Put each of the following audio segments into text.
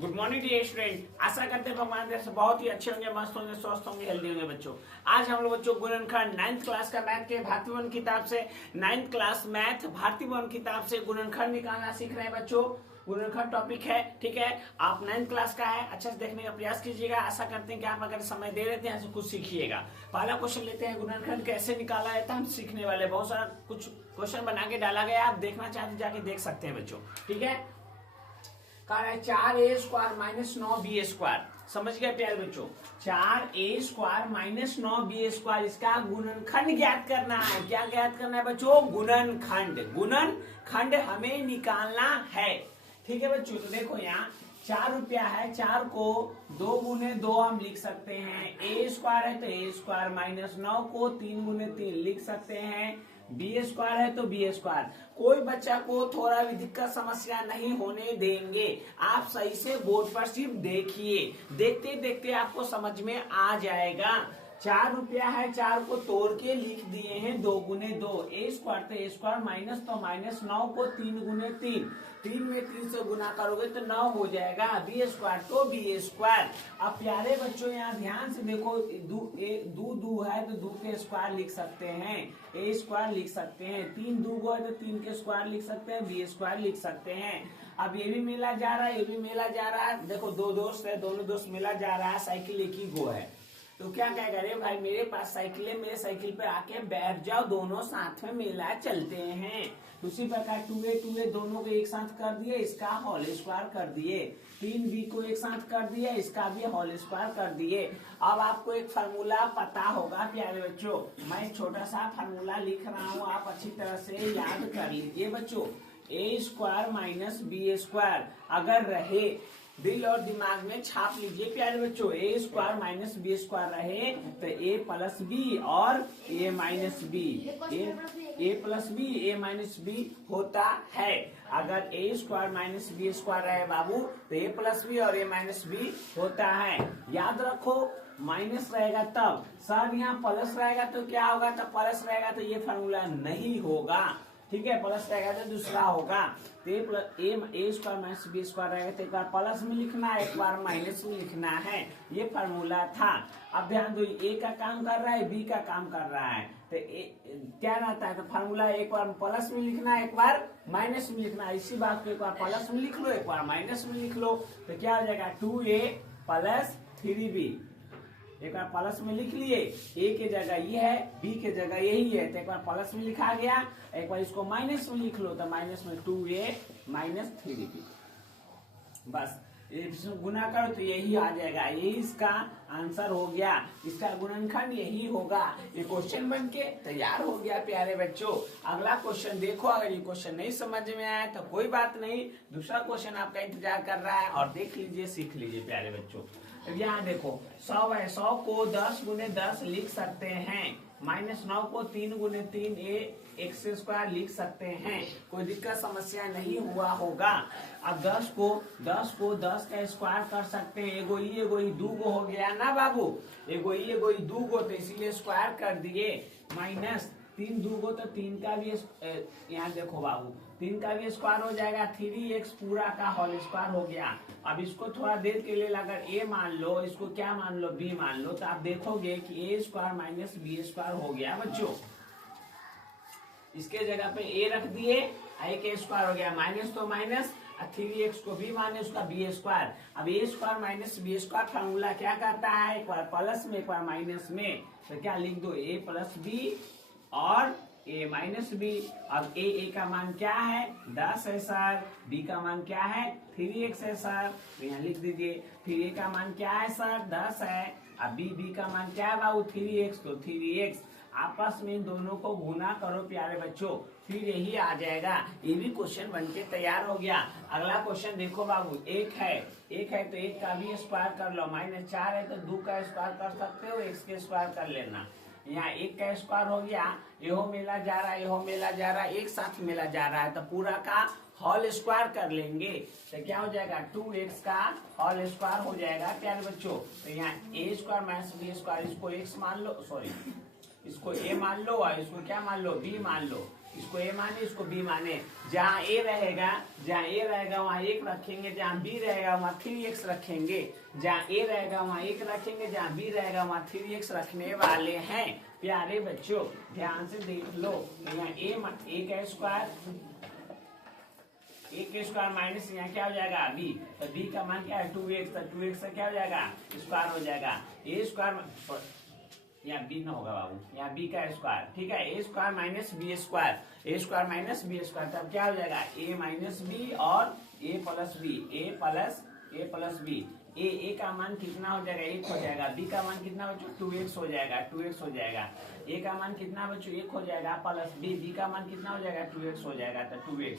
Good morning dear student. आशा करते हैं भगवान से बहुत ही अच्छे होंगे, मस्त होंगे, स्वस्थ होंगे, हेल्दी होंगे बच्चों। आज हम लोग बच्चों गुणनखंड 9th क्लास का मैथ के भारतीय वन किताब से 9th क्लास मैथ भारतीय वन किताब से गुणनखंड निकालना सीख रहे हैं बच्चों। गुणनखंड टॉपिक है, ठीक है। आप 9th क्लास का है, अच्छे से देखने का प्रयास कीजिएगा। आशा करते हैं कि आप अगर समय दे रहे थे यहाँ से कुछ सीखिएगा। पहला क्वेश्चन लेते हैं, गुणनखंड कैसे निकाला जाता है हम सीखने वाले। बहुत सारा कुछ क्वेश्चन बना के डाला गया, आप देखना चाहते जाके देख सकते हैं बच्चों, ठीक है। कहा है 4a² माइनस 9b²। समझ गए प्यारे बच्चों, 4a² माइनस 9b², इसका गुणनखंड ज्ञात करना है। क्या ज्ञात करना है बच्चों? गुणनखंड। गुणनखंड हमें निकालना है, ठीक है बच्चों। तो देखो यहाँ 4 रुपया है, 4 को 2 गुने 2 हम लिख सकते हैं। a² है तो a² माइनस 9 को 3 गुने 3 लिख सकते हैं। b² है तो b²। कोई बच्चा को थोड़ा भी दिक्कत समस्या नहीं होने देंगे। आप सही से बोर्ड पर सिर्फ देखिए, देखते देखते आपको समझ में आ जाएगा। 4 रुपया है, 4 को तोड़ के लिख दिए हैं 2 गुने 2। a² तो a² माइनस तो माइनस 9 को 3 गुने 3, 3 में 3 से गुना करोगे तो 9 हो जाएगा। b² तो b²। अब प्यारे बच्चों यहाँ ध्यान से देखो, दू है तो 2 के स्क्वायर लिख सकते हैं, a² लिख सकते हैं। 3 2 है तो 3 के स्क्वायर लिख सकते हैं, b² लिख सकते हैं। अब ये भी मिला जा रहा है, ये भी मिला जा रहा है। देखो 2 दोस्त है, दोनों दोस्त मिला जा रहा है, साइकिल एक ही गो है। तो क्या कहेगा, अरे भाई मेरे पास साइकिल है, मेरे साइकिल पे आके बैठ जाओ, दोनों साथ में मेला चलते हैं। उसी प्रकार 2a दोनों को एक साथ कर दिए, इसका होल स्क्वायर कर दिए। 3b को एक साथ कर दिया, इसका भी होल स्क्वायर कर दिए। अब आपको एक फार्मूला पता होगा प्यारे बच्चों, मैं छोटा सा फार्मूला लिख रहा हूँ, आप अच्छी तरह से याद कर लीजिए बच्चों। a² माइनस b² अगर रहे, दिल और दिमाग में छाप लीजिए प्यारे बच्चों। a² माइनस b² रहे तो a प्लस बी और a minus b, a plus b a minus b होता है। अगर a² माइनस b² रहे बाबू तो a प्लस बी और a माइनस बी होता है। याद रखो, माइनस रहेगा तब, सब यहाँ प्लस रहेगा तो क्या होगा, तब प्लस रहेगा तो ये फार्मूला नहीं होगा, ठीक है। प्लस रहेगा तो दूसरा होगा। तो a² माइनस b² रहेगा तो एक बार प्लस में लिखना है, एक बार माइनस में लिखना है। ये फार्मूला था। अब ध्यान दो, a का काम कर रहा है, b का काम कर रहा है, तो क्या रहता है, तो फार्मूला एक बार प्लस में लिखना है, एक बार माइनस में लिखना है। इसी बात को एक बार प्लस में लिख लो, एक बार माइनस में लिख लो, तो क्या हो जाएगा 2a प्लस 3b। एक बार प्लस में लिख लिए, a के जगह ये है, b के जगह यही है, तो एक बार प्लस में लिखा गया। एक बार इसको माइनस में लिख लो, तो माइनस में 2a माइनस 3b। बस गुना करो तो यही आ जाएगा, यही इसका आंसर हो गया। इसका गुणनखंड यही होगा। ये क्वेश्चन बन के तैयार हो गया प्यारे बच्चों। अगला क्वेश्चन देखो, अगर ये क्वेश्चन नहीं समझ में आया तो कोई बात नहीं, दूसरा क्वेश्चन आपका इंतजार कर रहा है और देख लीजिए, सीख लीजिए प्यारे बच्चों। यहाँ देखो 100 है, 100 को 10 गुने 10 लिख सकते हैं। माइनस 9 को 3 गुने 3 x² लिख सकते हैं। कोई दिक्कत समस्या नहीं हुआ होगा। अब 10 को 10 का स्क्वायर कर सकते हैं। एगो ई 2 गो हो गया ना बाबू, एगो ई 2 गो, तो इसीलिए स्क्वायर कर दिए। माइनस 3 2 गो तो 3 का भी, यहाँ देखो बाबू 3 का भी स्क्वायर हो जाएगा, 3x पूरा का होल स्क्वायर हो गया। अब इसको थोड़ा देर के लिए अगर a मान लो, इसको क्या मान लो, b मान लो, तो आप देखोगे कि a² माइनस b² हो गया बच्चों। इसके जगह पे a रख दिए, a के स्क्वायर हो गया, माइनस तो माइनस, 3x को भी माने उसका b²। अब a² माइनस b² फार्मूला क्या करता है, एक बार प्लस में एक बार माइनस में, तो क्या लिख दो, a प्लस b और a माइनस बी। अब a का मान क्या है, 10 है सर, b का मान क्या है, 3x है सर, तो यहाँ लिख दीजिए। फिर a का मान क्या है सर, 10 है। अब b का मान क्या है बाबू, 3x, तो 3x। आपस में इन दोनों को गुना करो प्यारे बच्चों, फिर यही आ जाएगा। ये भी क्वेश्चन बन के तैयार हो गया। अगला क्वेश्चन देखो बाबू, 1 है तो 1 का भी स्क्वायर कर लो। माइनस 4 है तो 2 का स्क्वायर कर सकते हो, x के स्क्वायर कर लेना। यहाँ 1 का स्क्वायर हो गया, यहो मेला जा रहा है, यहो मेला जा रहा है, एक साथ मेला जा रहा है, तो पूरा का होल स्क्वायर कर लेंगे, तो क्या हो जाएगा 2x का होल स्क्वायर हो जाएगा प्यारे बच्चों। तो यहाँ a² माइनस b², इसको x मान लो, सॉरी इसको a मान लो और इसको क्या मान लो, b मान लो। इसको ए माने, इसको बी माने। जहाँ ए रहेगा वहाँ 1 रखेंगे, जहाँ बी रहेगा वहाँ 3x रखेंगे। जहाँ ए रहेगा वहाँ 1 रखेंगे, जहाँ बी रहेगा वहाँ 3x रखने वाले हैं। प्यारे बच्चों ध्यान से देख लो, यहाँ ए का स्क्वायर माइनस यहाँ क्या हो जाएगा बी, तो बी का मान क्या है 2x, तो 2x से क्या हो जाएगा स्क्वायर हो जाएगा। ए स्क्वायर यहाँ बी ना होगा बाबू, यहाँ बी का स्क्वायर, ठीक है। ए स्क्वायर माइनस बी स्क्वायर, ए स्क्वायर माइनस बी स्क्वायर, तब क्या हो जाएगा ए माइनस बी और ए प्लस बी, ए प्लस बी। ए का मान कितना हो जाएगा 1 हो जाएगा, बी का मान कितना बच्चों 2x हो जाएगा, 2x हो जाएगा। ए का मान कितना बच्चों 1 हो जाएगा प्लस बी का मान कितना हो जाएगा 2x हो जाएगा, तो 2x।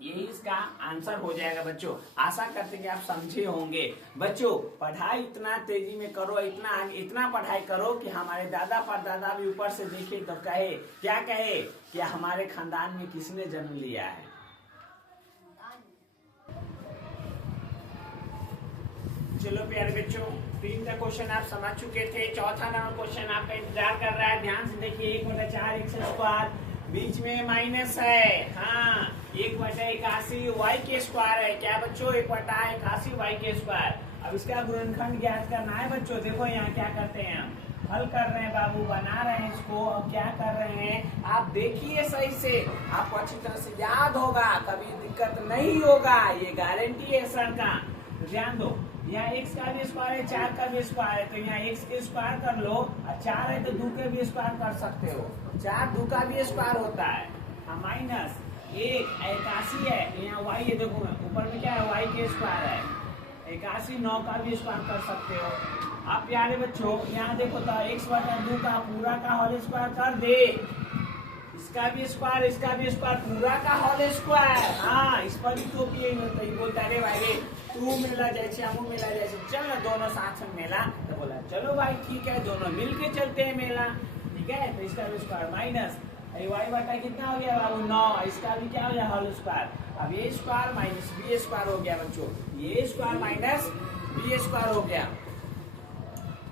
यही इसका आंसर हो जाएगा बच्चों। आशा करते हैं कि आप समझे होंगे। बच्चों पढ़ाई इतना तेजी में करो, इतना पढ़ाई करो कि हमारे दादा परदादा भी ऊपर से देखे तो कहे, क्या कहे कि हमारे खानदान में किसने जन्म लिया है। चलो प्यारे बच्चों 3 का क्वेश्चन आप समझ चुके थे, चौथा नंबर क्वेश्चन आपका इंतजार कर रहा है। ध्यान से देखिए, 1/4x² बीच में माइनस है, हाँ 1/81 y के स्क्वायर है। क्या बच्चों 1/81 y के स्क्वायर। अब इसका गुणनखंड ज्ञात करना है बच्चों। देखो यहाँ क्या करते हैं, हम हल कर रहे हैं बाबू, बना रहे हैं इसको। अब क्या कर रहे हैं आप देखिए सही से, आपको अच्छी तरह से याद होगा, कभी दिक्कत नहीं होगा, ये गारंटी है सर का। तो ध्यान दो, यहाँ x का भी स्क्वायर है, 4 का भी स्क्वायर है, तो यहाँ x के स्क्वायर कर लो, और 4 है तो 2 के भी स्क्वायर कर सकते हो, 4 2 का भी स्क्वायर होता है। माइनस 81 है, यहाँ y है, देखो ऊपर में क्या है y के स्क्वायर है, 81 9 का भी स्क्वायर कर सकते हो। अब प्यारे बच्चों यहाँ देखो तो x/2 का पूरा का होल स्क्वायर कर दे, इसका भी स्क्वायर पूरा का होल स्क्वायर। हाँ इस पर भी तो बोलता है भाई तू मिला जाए हमू मिला जाए, चल ना दोनों साथ में मेला, तो बोला चलो भाई ठीक है दोनों मिल के चलते हैं मेला, ठीक है। तो इसका भी स्क्वायर माइनस y बटा कितना हो गया बाबू 9, इसका भी क्या हो गया होल स्क्वायर। अब ए स्क्वायर माइनस बी स्क्वायर हो गया बच्चों, ये स्क्वायर माइनस बी स्क्वायर हो गया,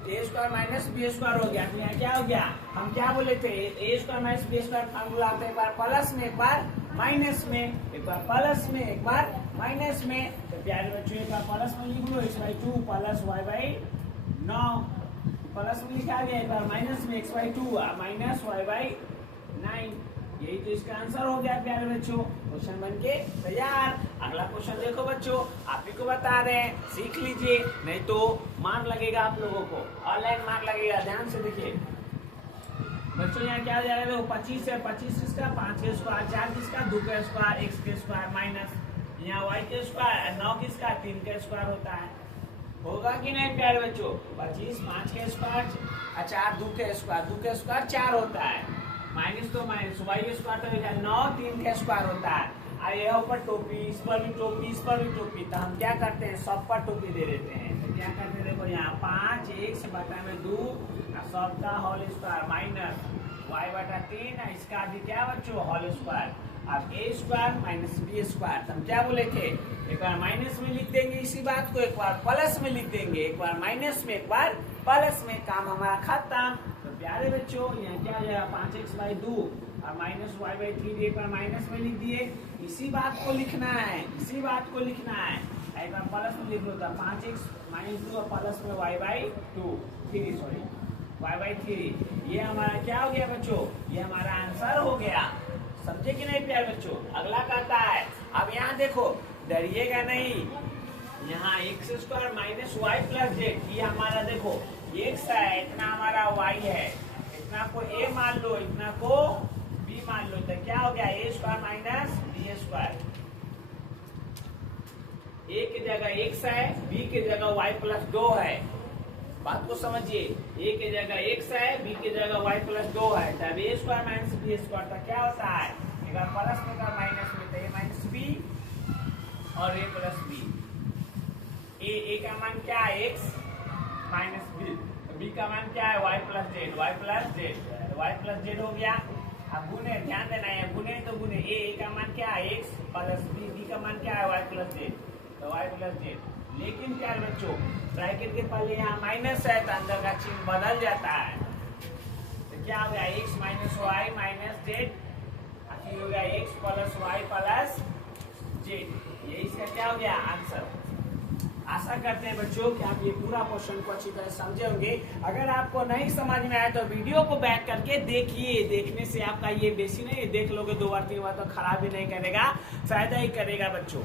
ए स्क्वायर माइनस बी स्क्वायर हो गया। तो यहाँ क्या हो गया, हम क्या बोले थे A square minus B square formula आता है, एक बार प्लस में एक बार माइनस में, एक बार प्लस में एक बार माइनस में। तो प्यारे बच्चों एक बार प्लस में लिख लो x/2 प्लस y/9, प्लस में लिखा गया, एक बार माइनस में x/2 माइनस y/9। यही तो इसका आंसर हो गया प्यारे बच्चों। क्वेश्चन बन के तैयार। अगला क्वेश्चन देखो बच्चों, आप ही को बता रहे हैं, सीख लीजिए नहीं तो मार लगेगा आप लोगों को, ऑनलाइन मार लगेगा। ध्यान से देखिए बच्चों, यहाँ क्या हो जाएगा, देखो 25 है, 25 इसका 5 के स्क्वायर, 4 किसका 2 के स्क्वायर, x के स्क्वायर माइनस यहाँ y के स्क्वायर, 9 किसका 3 के स्क्वायर होता है। होगा कि नहीं प्यारे बच्चों, 25 5 के स्क्वायर, 4 2 के स्क्वायर, 2 के स्क्वायर 4 होता है, माइनस तो माइनस, y के स्क्वायर तो 9 3 के स्क्वायर होता है। आइए ऊपर टोपी, इस पर भी टोपी, इस पर भी टोपी, तो हम क्या करते हैं सब पर टोपी दे देते हैं। तो क्या करते हैं देखो यहाँ 5x/2 सब का होल स्क्वायर माइनस y/3, इसका भी क्या बच्चों होल स्क्वायर। अब ए स्क्वायर माइनस बी स्क्वायर, तो हम क्या बोले थे, एक बार माइनस में लिख देंगे इसी बात को, एक बार प्लस में लिख देंगे, एक बार माइनस में एक बार प्लस में, काम हमारा खत्म। तो प्यारे बच्चों यहाँ क्या हो जाएगा 5x/2 और माइनस y/3, एक बार माइनस में लिख दिए, इसी बात को लिखना है, इसी बात को लिखना है। एक बार प्लस में लिख लो तो 5x-2 और प्लस में y/3, ये हमारा क्या हो गया बच्चों, ये हमारा आंसर हो गया। समझे कि नहीं प्यारे बच्चों। अगला कहता है, अब यहाँ देखो डरिएगा नहीं, यहाँ x² minus y plus z, ये हमारा देखो x है, इतना हमारा y है, इतना को a मान लो, इतना को b मान लो, तो क्या हो गया a² माइनस b²। a की जगह x है, b की जगह y+2 है, बात को समझिए, a की जगह x है, b की जगह y+2 है, तब a² माइनस b² का क्या होता है, एक बार प्लस में का माइनस में, तो a माइनस b और a प्लस b। a का मान क्या है x माइनस b का मान क्या है y प्लस जेड हो गया। अब गुने, ध्यान देना है, गुने तो गुने, a का मान क्या है x प्लस b का मान क्या है y प्लस जेड, तो y प्लस जेड। लेकिन प्यारे बच्चों ब्रैकेट के पहले यहाँ माइनस है तो अंदर का चिन्ह बदल जाता है, तो क्या हो गया x minus y minus z ये हो गया x plus y plus z. ये इसका क्या हो गया आंसर। आशा करते हैं बच्चों कि आप ये पूरा क्वेश्चन को अच्छी तरह समझे होंगे। अगर आपको नहीं समझ में आया तो वीडियो को बैक करके देखिए, देखने से आपका ये बेसी नहीं, देख लोगे 2 बार 3 बार तो खराब ही नहीं करेगा, फायदा ही करेगा बच्चों।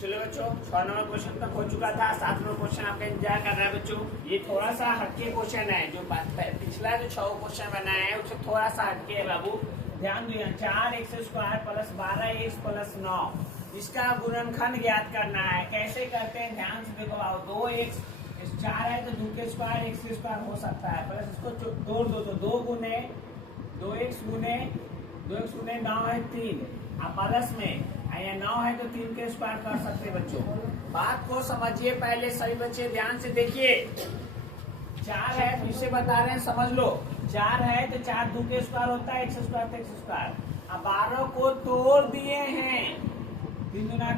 चलो बच्चों 6 नंबर क्वेश्चन तक हो चुका था, 7 नंबर क्वेश्चन आपका इंतजार कर रहा है बच्चों। ये थोड़ा सा हटके क्वेश्चन है, जो पिछला जो 6 क्वेश्चन बनाया है उससे थोड़ा सा हटके है बाबू, ध्यान दो। 4x² प्लस 12x प्लस 9 इसका गुणनखंड ज्ञात करना है। कैसे करते हैं ध्यान से देखो बाबू। 2x 4 है तो 2 x² हो सकता है, प्लस इसको तोड़ दो तो 2 गुने 2x गुने 9 है 3, अब प्लस में या 9 है तो 3 के स्क्वायर कर सकते हैं बच्चों। बात को समझिए पहले सभी बच्चे ध्यान से देखिए। 4 है फिर से बता रहे हैं समझ लो। 4 है तो 4 2 के स्क्वायर होता है, x² तो x²। अब 12 को तोड़ दिए हैं, 3 दूना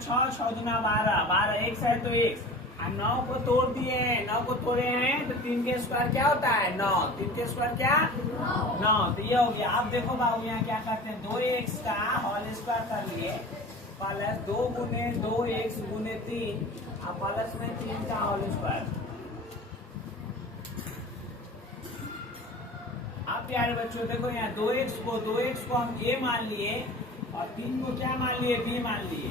6, 6 दूना 12, 12 x है तो x। 9 को तोड़ दिए हैं, 9 को तोड़े हैं तो 3 के स्क्वायर क्या होता है 9, 3 के स्क्वायर क्या 9। तो ये हो गया। आप देखो बाबू यहाँ क्या करते हैं, 2x का होल स्क्वायर कर लिए प्लस 2 गुने 2x गुने 3 और प्लस में 3 का होल स्क्वायर। आप प्यारे बच्चों देखो यहाँ 2x को हम a मान लिए और 3 को क्या मान लिए b मान लिए।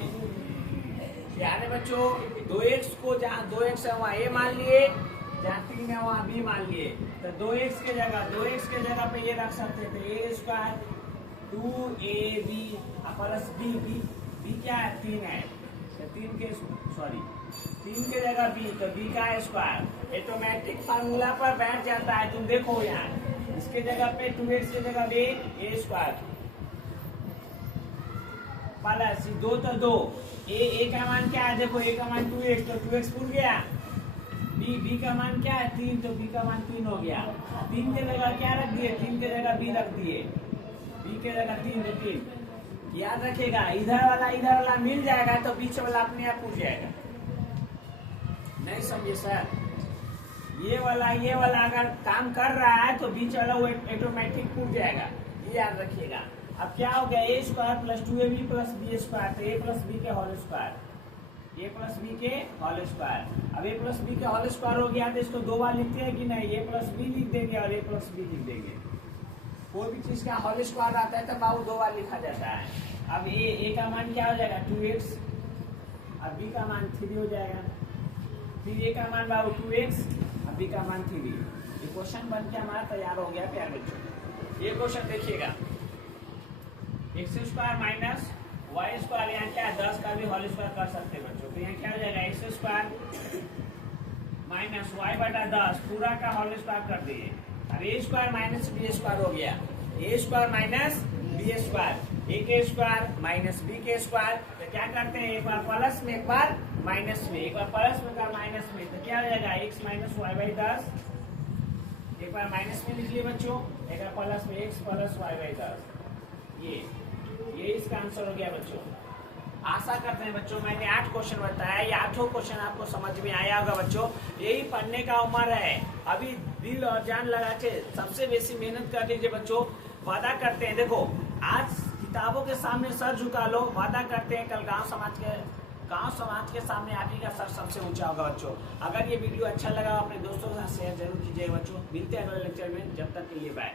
प्यारे बच्चों 2x को जहाँ 2x है वहाँ a मान लिए, जहाँ 3 है वहाँ b मान लिए। तो 2x के जगह पे ये रख सकते थे a² 2ab प्लस b क्या है 3 है तो 3 के जगह b तो b का स्क्वायर। ऑटोमेटिक फार्मूला पर बैठ जाता है। तुम देखो यहाँ इसके जगह पे 2x के जगह b a² प्लस 2 तो 2 a का मान क्या है देखो, a का मान 2x तो 2x फूल गया। b का मान क्या है 3 तो b का मान 3 हो गया। 3 के जगह क्या रख दिए, 3 के जगह b रख दिए, b के जगह 3 तो 3। याद रखेगा इधर वाला मिल जाएगा तो बीच वाला अपने आप उठ जाएगा। नहीं समझे सर, ये वाला अगर काम कर रहा है तो बीच वाला वो ऑटोमेटिक टूट जाएगा, ये याद रखिएगा। अब क्या हो गया a² plus 2ab plus b² तो a प्लस b के whole square, a plus b के होल स्क्वायर। अब a प्लस b के होल स्क्वायर हो गया तो इसको 2 बार लिखते हैं कि नहीं, a प्लस b लिख देंगे और a प्लस b लिख देंगे। कोई भी चीज का होल स्क्वायर आता है तो बाबू 2 बार लिखा जाता है। अब a का मान क्या हो जाएगा 2x और b का मान 3 हो जाएगा। फिर a का मान बाबू 2x और b का मान 3। ये क्वेश्चन बन के हमारा तैयार हो गया प्यारे बच्चों। ये क्वेश्चन देखिएगा x² माइनस y², यहाँ क्या है 10 का भी होल स्क्वायर कर सकते हैं बच्चों। तो यहाँ क्या हो जाएगा x² माइनस y/10 पूरा का होल स्क्वायर कर दिए। अब a² माइनस b² हो गया, a² माइनस b², a के स्क्वायर माइनस b के स्क्वायर। तो क्या करते हैं एक बार प्लस में एक बार माइनस में, एक बार प्लस में एक बार माइनस में, तो क्या हो जाएगा x माइनस y/10। एक बार माइनस में लिख लिए बच्चों, एक बार प्लस में x प्लस y/10। ये इसका आंसर हो गया बच्चों। आशा करते हैं बच्चों मैंने 8 क्वेश्चन बताया, ये 8 क्वेश्चन आपको समझ में आया होगा बच्चों। यही पढ़ने का उम्र है, अभी दिल और जान लगा के सबसे बेसी मेहनत कर लीजिए बच्चों। वादा करते हैं देखो आज किताबों के सामने सर झुका लो, वादा करते हैं कल गांव समाज के सामने आप ही का सर सबसे ऊंचा होगा बच्चों। अगर ये वीडियो अच्छा लगा अपने दोस्तों के साथ शेयर जरूर कीजिएगा बच्चों। मिलते हैं अगले लेक्चर में, जब तक के लिए बाय।